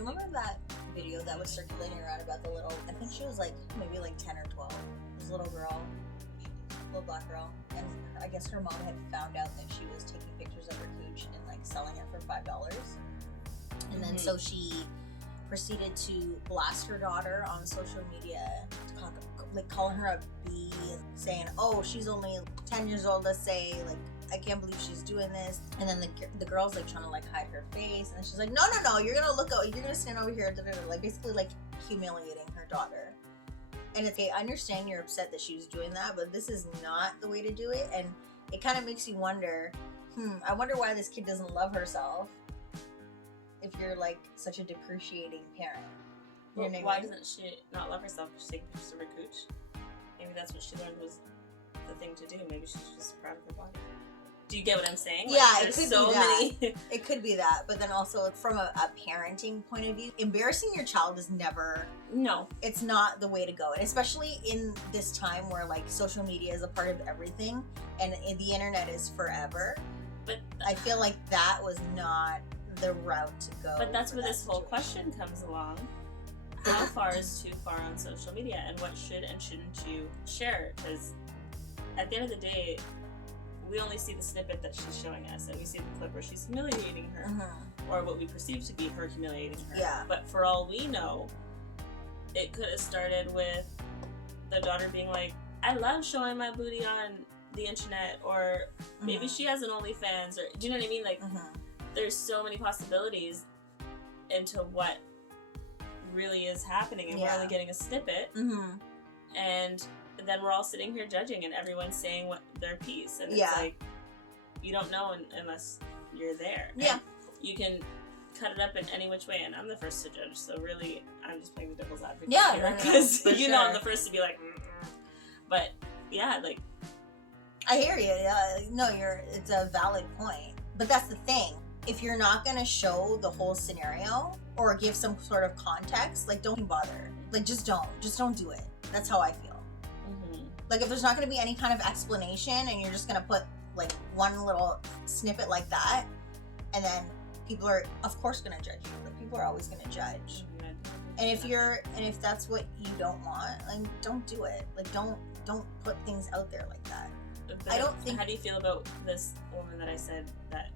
you remember that video that was circulating around about the little, I think she was like maybe like 10 or 12, this little black girl, and I guess her mom had found out that she was taking pictures of her cooch and like selling it for $5, and then so she proceeded to blast her daughter on social media, like calling her a B, and saying, oh, she's only 10 years old, let's say, like, I can't believe she's doing this. And then the girl's like trying to like hide her face, and she's like, no, you're gonna look out, you're gonna stand over here, like basically like humiliating her daughter. And it's okay, I understand you're upset that she was doing that, but this is not the way to do it. And it kind of makes you wonder, I wonder why this kid doesn't love herself if you're like such a depreciating parent. Well, why doesn't she not love herself because she's taking pictures of her cooch? Maybe that's what she learned was the thing to do. Maybe she's just proud of her body. Do you get what I'm saying? Yeah, like, it could so be that. Many... It could be that, but then also from a parenting point of view, embarrassing your child is never... No. It's not the way to go. And especially in this time where like social media is a part of everything and the internet is forever. But I feel like that was not the route to go. But that's where this whole question comes along. How far is too far on social media, and what should and shouldn't you share? Because at the end of the day, we only see the snippet that she's showing us, and we see the clip where she's humiliating her, or what we perceive to be her humiliating her. Yeah. But for all we know, it could have started with the daughter being like, I love showing my booty on the internet, or maybe she has an OnlyFans, or do you know what I mean? Like, there's so many possibilities into what really is happening, and we're only getting a snippet, and then we're all sitting here judging, and everyone's saying what their piece, and it's like, you don't know unless you're there. Yeah. And you can cut it up in any which way, and I'm the first to judge, so really, I'm just playing the devil's advocate here, because you know I'm the first to be like, but yeah, like, I hear you. No, it's a valid point, but that's the thing. If you're not gonna show the whole scenario or give some sort of context, like, don't bother. Like, just don't do it. That's how I feel. Like, if there's not gonna be any kind of explanation and you're just gonna put like one little snippet like that, and then people are of course gonna judge you. Like, people are always gonna judge. And if that's what you don't want, like, don't do it. Like, don't put things out there like that. But I don't think. How do you feel about this woman that I said that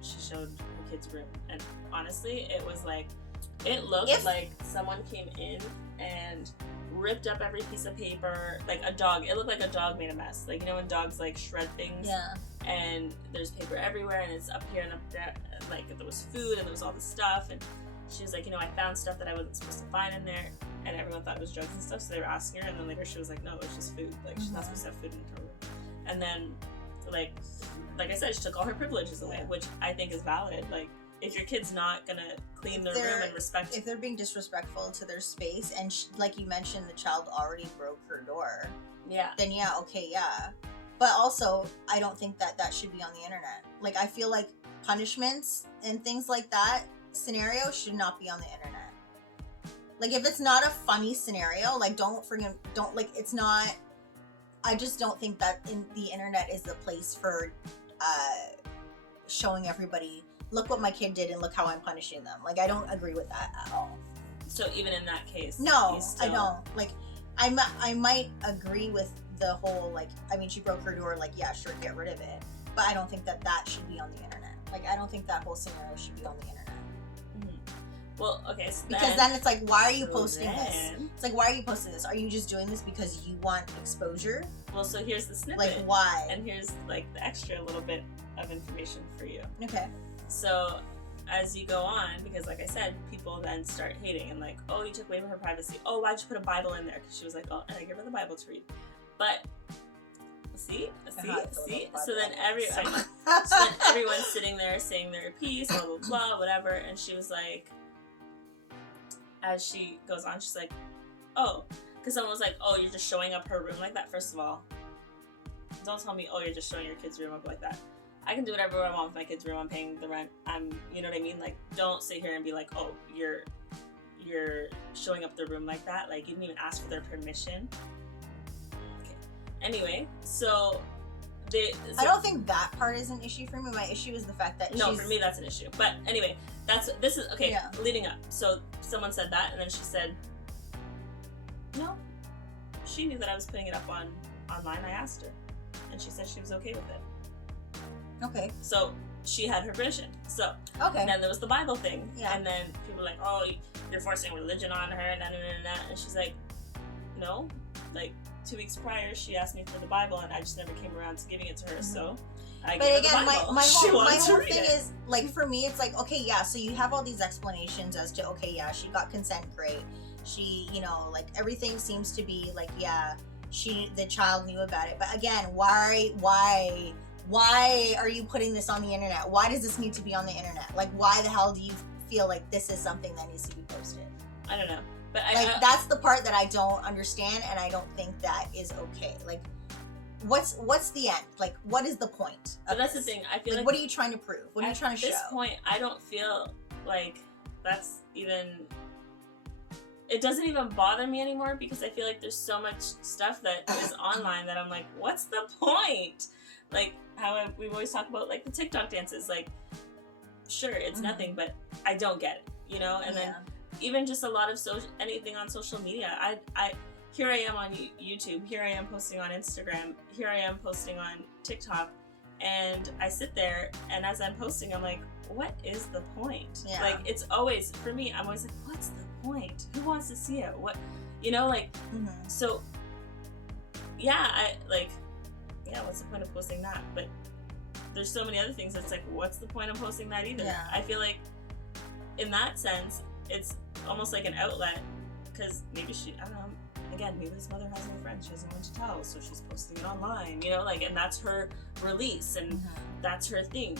she showed her kid's room? And honestly, it was like, it looked like someone came in and ripped up every piece of paper, like a dog. It looked like a dog made a mess. Like, you know when dogs like shred things? Yeah. And there's paper everywhere, and it's up here and up there. Like, there was food and there was all this stuff, and she was like, I found stuff that I wasn't supposed to find in there, and everyone thought it was drugs and stuff, so they were asking her, and then later she was like, no, it's just food. Like, she's not supposed to have food in her room. And then, like I said, she took all her privileges away, which I think is valid. Like, if your kid's not gonna clean their room and respect, if they're being disrespectful to their space, and like you mentioned, the child already broke her door, then but also I don't think that should be on the internet. Like, I feel like punishments and things like that scenario should not be on the internet. Like, if it's not a funny scenario, like, it's not. I just don't think that the internet is the place for showing everybody, look what my kid did and look how I'm punishing them. Like, I don't agree with that at all. So even in that case, no, I don't. Like, I might agree with the whole, like, I mean, she broke her door, like, yeah, sure, get rid of it. But I don't think that should be on the internet. Like, I don't think that whole scenario should be on the internet. Well, okay, so because then it's like, why are you posting this? It's like, why are you posting this? Are you just doing this because you want exposure? Well, so here's the snippet. Like, why? And here's, like, the extra little bit of information for you. Okay. So, as you go on, because like I said, people then start hating and like, oh, you took away from her privacy. Oh, why'd you put a Bible in there? Because she was like, oh, and I give her the Bible to read. But, see? So then everyone's sitting there saying their piece, blah, blah, blah, whatever. And she was like, as she goes on, she's like, oh, because someone was like, oh, you're just showing up her room like that. First of all, don't tell me, oh, you're just showing your kid's room up like that. I can do whatever I want with my kid's room. I'm paying the rent. You know what I mean? Like, don't sit here and be like, oh, you're showing up their room like that. Like, you didn't even ask for their permission. Okay. Anyway, so I don't think that part is an issue for me. My issue is the fact that no, for me that's an issue. But anyway, this is okay. Yeah. Leading up, so someone said that, and then she said, no, she knew that I was putting it up online. I asked her, and she said she was okay with it. Okay. So she had her version. So okay. And then there was the Bible thing. Yeah. And then people were like, oh, you're forcing religion on her, and she's like, no, like 2 weeks prior, she asked me for the Bible, and I just never came around to giving it to her. Mm-hmm. So I gave her the Bible. my whole thing is like, for me, it's like, okay, yeah. So you have all these explanations as to, okay, yeah, she got consent, great. She, like everything seems to be like, yeah, the child knew about it. But again, why are you putting this on the internet? Why does this need to be on the internet? Like, why the hell do you feel like this is something that needs to be posted? I don't know. But that's the part that I don't understand, and I don't think that is okay. Like, what's the end? Like, what is the point? But that's the thing. I feel like what are you trying to prove? What are you trying to show? At this point, I don't feel like that's even. It doesn't even bother me anymore, because I feel like there's so much stuff that is online that I'm like, what's the point? Like how we've always talked about, like the TikTok dances. Like, sure, it's mm-hmm. nothing, but I don't get it, And then even just a lot of anything on social media. Here I am on YouTube. Here I am posting on Instagram. Here I am posting on TikTok, and I sit there, and as I'm posting, I'm like, what is the point? Yeah. Like, it's always, for me, I'm always like, what's the point? Who wants to see it? What, like, mm-hmm. So, yeah, what's the point of posting that? But there's so many other things that's like, what's the point of posting that either? Yeah. I feel like, in that sense, it's almost like an outlet, because maybe I don't know, again, maybe his mother has no friends, she doesn't know what to tell, so she's posting it online, and that's her release, and mm-hmm. that's her thing,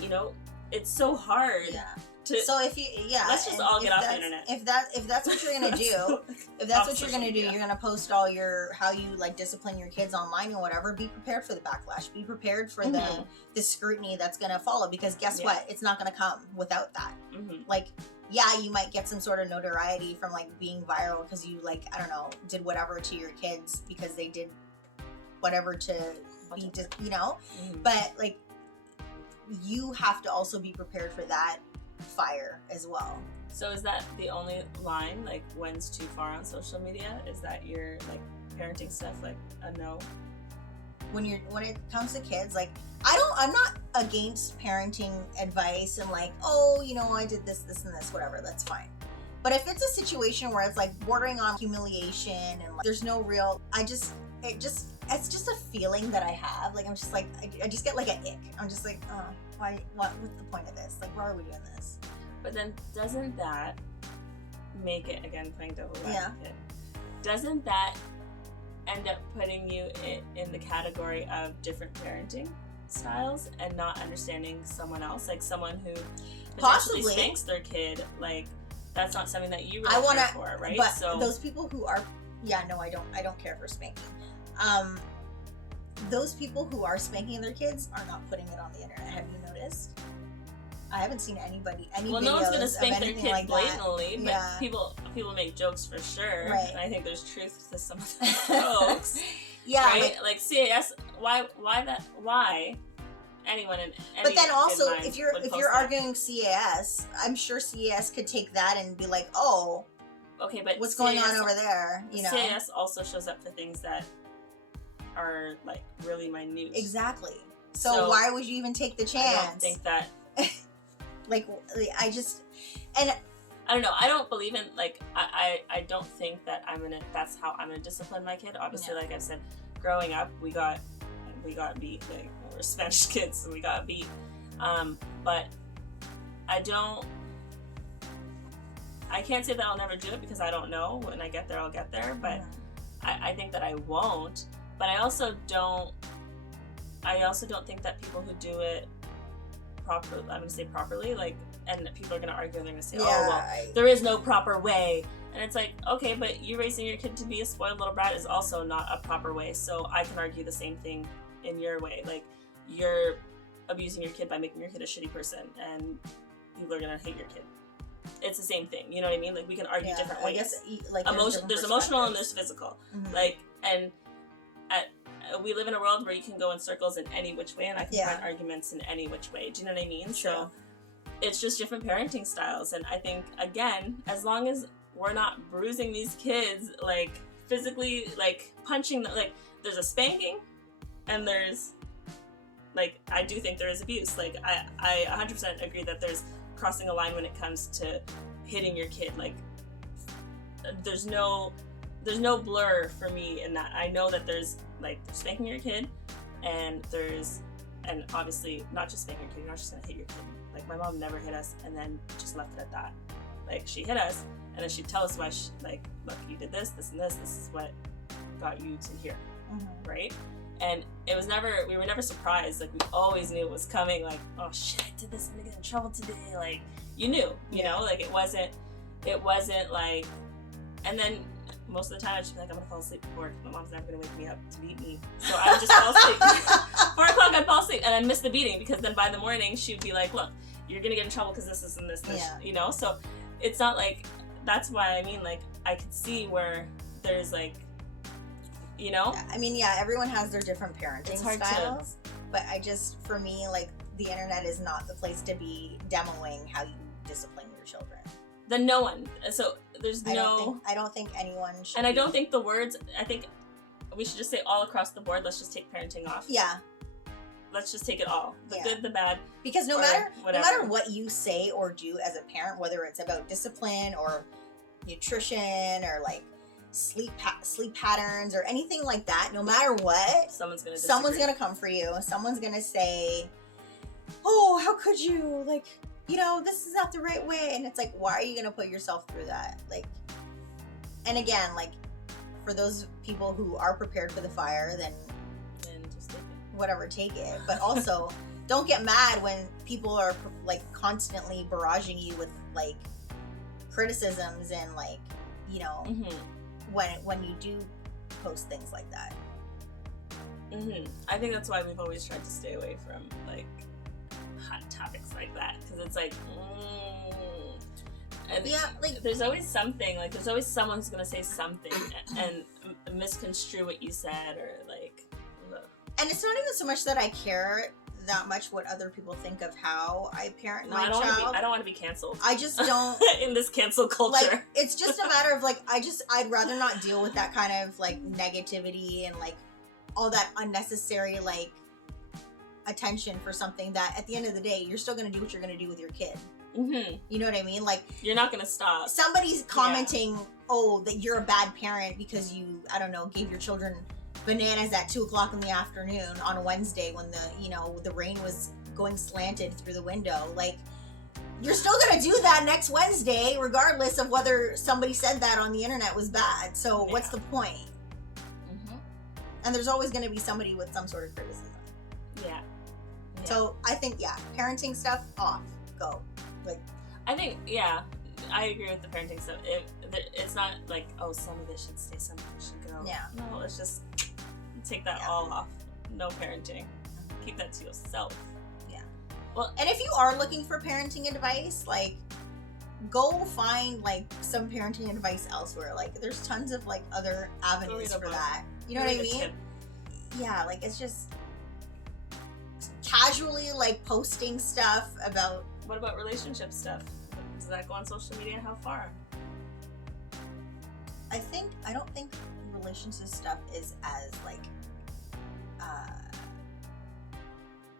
It's so hard. Yeah. So let's just all get off the internet. If that's what you're gonna do, you're gonna post all how you like discipline your kids online and whatever. Be prepared for the backlash. Be prepared for mm-hmm. the scrutiny that's gonna follow, because guess what? It's not gonna come without that. Mm-hmm. Like, yeah, you might get some sort of notoriety from like being viral because you, like, I don't know, did whatever to your kids because they did whatever to be, mm-hmm. But like, you have to also be prepared for that fire as well. So is that the only line, like, when's too far on social media? Is that your, like, parenting stuff, like, a no? When it comes to kids, like, I'm not against parenting advice and like, oh, I did this, and this, whatever, that's fine. But if it's a situation where it's like bordering on humiliation and like, there's no real, it's just a feeling that I have. Like, I'm just like, I just get like an ick. I'm just like, what's the point of this? Like, why are we doing this? But then doesn't that make it, again, playing devil's advocate, doesn't that end up putting you in the category of different parenting styles and not understanding someone else? Like, someone who potentially spanks their kid, like, that's not something that you really care for, right? But so those people who are, I don't care for spanking. Those people who are spanking their kids are not putting it on the internet. Have you noticed? I haven't seen any well, no one's gonna spank their kid like blatantly, but yeah. people make jokes for sure, right. And I think there's truth to some of those jokes. Yeah, right? Like CAS, why anyone in any But then also, mind if you're arguing CAS, I'm sure CAS could take that and be like, oh, okay, but what's going on over there? CAS also shows up for things that are like really minute. Exactly. So why would you even take the chance? I don't think that. Like, I don't know. I don't believe in, like, I don't think that that's how I'm gonna discipline my kid. Obviously, like I said, growing up, we got beat. Like, we're Spanish kids, so we got beat. But I can't say that I'll never do it, because I don't know. When I get there, I'll get there. But I think that I won't. But I also don't think that people who do it properly, I'm going to say properly, like, and people are going to argue and they're going to say, there is no proper way. And it's like, okay, but you raising your kid to be a spoiled little brat is also not a proper way. So I can argue the same thing in your way. Like, you're abusing your kid by making your kid a shitty person, and people are going to hate your kid. It's the same thing. You know what I mean? Like, we can argue different ways. I guess, like, there's emotional and there's physical. Mm-hmm. Like, and we live in a world where you can go in circles in any which way, and I can Yeah. find arguments in any which way. Do you know what I mean? True. So it's just different parenting styles, and I think, again, as long as we're not bruising these kids, like physically, like punching them, like there's a spanking, and there's, like, I do think there is abuse. Like I 100% agree that there's crossing a line when it comes to hitting your kid. Like there's no blur for me in that. I know that there's like spanking your kid, and obviously not just spanking your kid. You're not just gonna hit your kid. Like my mom never hit us and then just left it at that. Like she hit us, and then she'd tell us why. Like, look, you did this, this, and this. This is what got you to here, right? And it was never. We were never surprised. Like we always knew it was coming. Like, oh shit, I did this. I'm gonna get in trouble today. Like you knew, you know. Like it wasn't like. And then most of the time I'd just be like, I'm gonna fall asleep before work. My mom's never gonna wake me up to beat me, so I would just fall asleep. 4 o'clock, I'd fall asleep, and I'd miss the beating because then by the morning she'd be like, look, you're gonna get in trouble because this and this, you know. So it's not like, that's why I mean, like, I could see where there's like, you know. I mean, yeah, everyone has their different parenting It's hard styles, but for me, like, the internet is not the place to be demoing how you discipline your children. Then no one. So there's I don't think anyone should. And I don't think the words. I think we should just say all across the board. Let's just take parenting off. Yeah. Let's just take it all. The good, the bad. Because no matter what you say or do as a parent, whether it's about discipline or nutrition or like sleep patterns or anything like that, no matter what, someone's gonna come for you. Someone's gonna say, "Oh, how could you? Like, you know, this is not the right way." And it's like, why are you gonna put yourself through that? Like, and again, like, for those people who are prepared for the fire, then just take it. Whatever, take it. But also, don't get mad when people are like constantly barraging you with like criticisms and like, you know, when you do post things like that. I think that's why we've always tried to stay away from like hot topics like that, because it's like, and like there's always something, like there's always someone who's gonna say something and misconstrue what you said, or like, ugh. And it's not even so much that I care that much what other people think of how I parent my child. I don't want to be canceled. I just don't in this cancel culture. Like, it's just a matter of like, I'd rather not deal with that kind of like negativity and like all that unnecessary like attention for something that at the end of the day you're still gonna do what you're gonna do with your kid. You know what I mean? Like, you're not gonna stop. Somebody's commenting, oh, that you're a bad parent because you, I don't know, gave your children bananas at 2 o'clock in the afternoon on a Wednesday when the rain was going slanted through the window. Like, you're still gonna do that next Wednesday regardless of whether somebody said that on the internet was bad. So what's the point? And there's always gonna be somebody with some sort of criticism. So I think, parenting stuff off, go. Like, I think, I agree with the parenting stuff. It's not like, oh, some of it should stay, some of it should go. No, let's just take that all off. No parenting. Keep that to yourself. Well, and if you are looking for parenting advice, like, go find like some parenting advice elsewhere. Like, there's tons of like other avenues for that. You know what I mean? Yeah, like, it's just casually like posting stuff about. What about relationship stuff? Does that go on social media? How far? I don't think relationship stuff is as like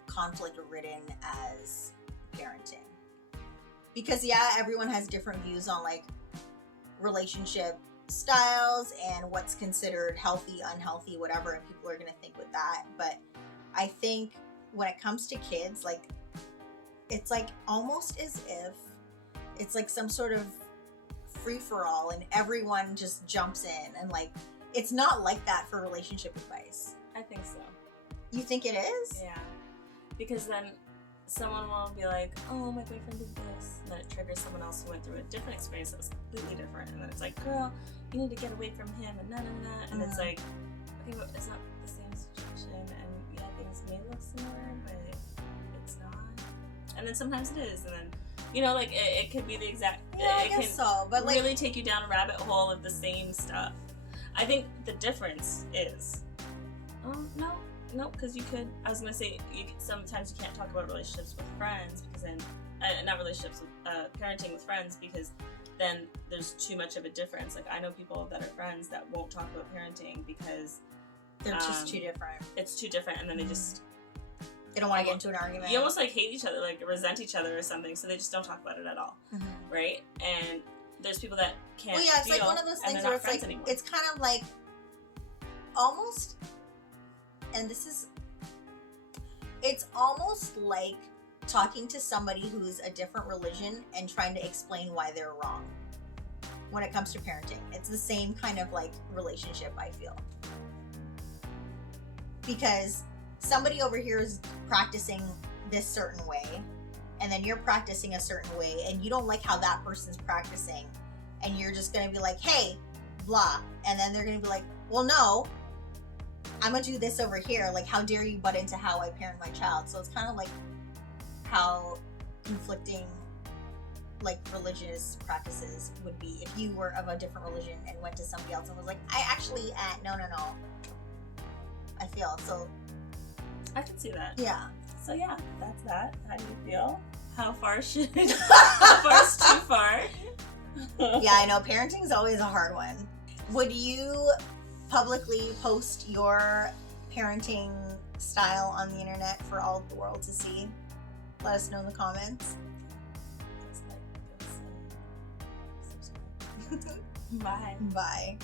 conflict ridden as parenting, because everyone has different views on like relationship styles and what's considered healthy, unhealthy, whatever, and people are gonna think with that. But I think when it comes to kids, like, it's like almost as if it's like some sort of free-for-all and everyone just jumps in, and like, it's not like that for relationship advice. I think so. You think it is? Yeah. Because then someone will be like, oh, my boyfriend did this, and then it triggers someone else who went through a different experience that was completely different, and then it's like, girl, you need to get away from him, and and it's like, okay, but it's not the same situation, and things may look similar, but it's not. And then sometimes it is, and then, like, it could be the exact, I guess so, but like, really take you down a rabbit hole of the same stuff. I think the difference is No, because you could. I was gonna say sometimes you can't talk about relationships with friends because then, not relationships with parenting with friends because then there's too much of a difference. Like I know people that are friends that won't talk about parenting because they're just too different. It's too different, and then they don't want to get into an argument. You almost like hate each other, like resent each other or something, so they just don't talk about it at all, right? And there's people that can't. Well, yeah, it's like one of those things where it's like anymore. It's kind of like almost, and it's almost like talking to somebody who's a different religion and trying to explain why they're wrong when it comes to parenting. It's the same kind of like relationship, I feel. Because somebody over here is practicing this certain way, and then you're practicing a certain way, and you don't like how that person's practicing, and you're just going to be like, hey, blah. And then they're going to be like, well, no, I'm going to do this over here. Like, how dare you butt into how I parent my child? So it's kind of like how conflicting like religious practices would be if you were of a different religion and went to somebody else and was like, I actually, no. I feel so. I can see that. Yeah. So yeah, that's that. How do you feel? How far is too far? Yeah, I know. Parenting is always a hard one. Would you publicly post your parenting style on the internet for all the world to see? Let us know in the comments. Bye. Bye.